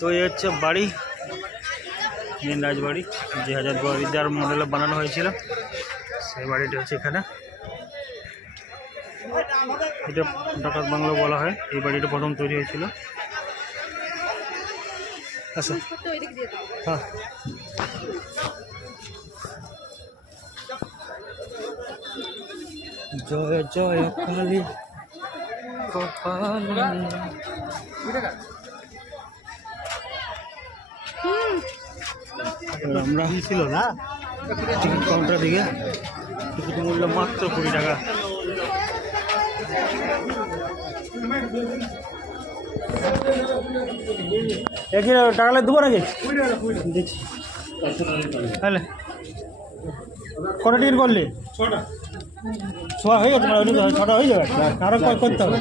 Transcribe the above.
তো এই হচ্ছে বাড়ি, মেন রাজবাড়ি, যে হাজারদুয়ারির মডেলে বানানো হয়েছিল সেই বাড়িটা হচ্ছে এখানে। এটা ডাকাত বাংলো বলা হয়। এই বাড়িটা প্রথম তৈরি হয়েছিল। আচ্ছা হ্যাঁ, জয় জয় কালী কপালী। আমরা ছিল না টিকিট কাউন্টার দিকে, টিকিট মূল্য মাত্র 20 টাকা। একই টাকা দেবো নাকি? তাহলে কটা টিকিট করলি? 6টা। 6 হয়ে গেছে, 6টা হয়ে যাবে। আরো করতে হবে।